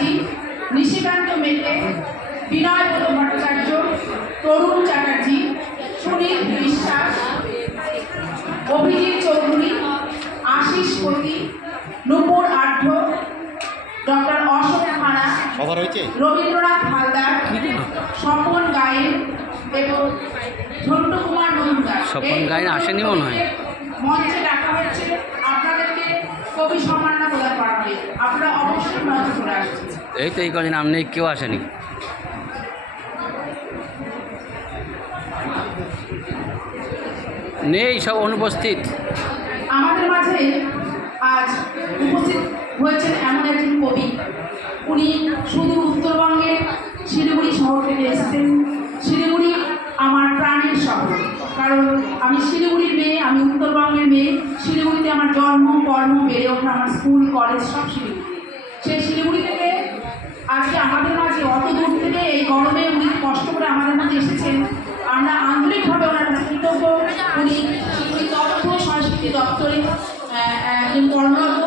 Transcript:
চ্যাটার্জি, নিশিকান্ত মেটে, বিনয় ভট্টাচার্য, তরুণ চ্যাটার্জি, সুনীল বিশ্বাস, অভিজিৎ চৌধুরী, আশিস পতি, নূপুর আঢ্য, ডক্টর অশোক খাড়া, রবীন্দ্রনাথ হালদার, স্বপন গায়েন এবং ঝন্টু কুমার মজুমদার। স্বপন গায়েন আসেনি মনে হয়। মঞ্চে ডাকা হচ্ছে, আপনাদেরকে কবি সম্মাননা প্রদান করা হবে। আপনারা অবশ্যই মঞ্চে চলে আসছেন। এই তো এই কদিন আপনি কেউ আসেনি। নেই, সব অনুপস্থিত। আমাদের মাঝে আজ উপস্থিত হয়েছেন এমন একজন কবি, উনি শুধু উত্তরবঙ্গের শিলিগুড়ি শহর থেকে এসেছেন। শিলিগুড়ি আমার প্রাণের শহর, কারণ আমি শিলিগুড়ির মেয়ে, আমি উত্তরবঙ্গের মেয়ে। শিলিগুড়িতে আমার জন্ম, কর্ম, বেড়ে ওঠা, আমার স্কুল কলেজ সব শিলিগুড়ি। সেই শিলিগুড়ি থেকে আজকে আমাদের মাঝে অত দূর থেকে এই গরমে উনি কষ্ট করে আমাদের মাঝে এসেছেন। আমরা আন্তরিকভাবে ওনার কাছে কৃতজ্ঞ। উনি শিলিগুড়ি তথ্য সংস্কৃতি দপ্তরে একজন কর্মরত।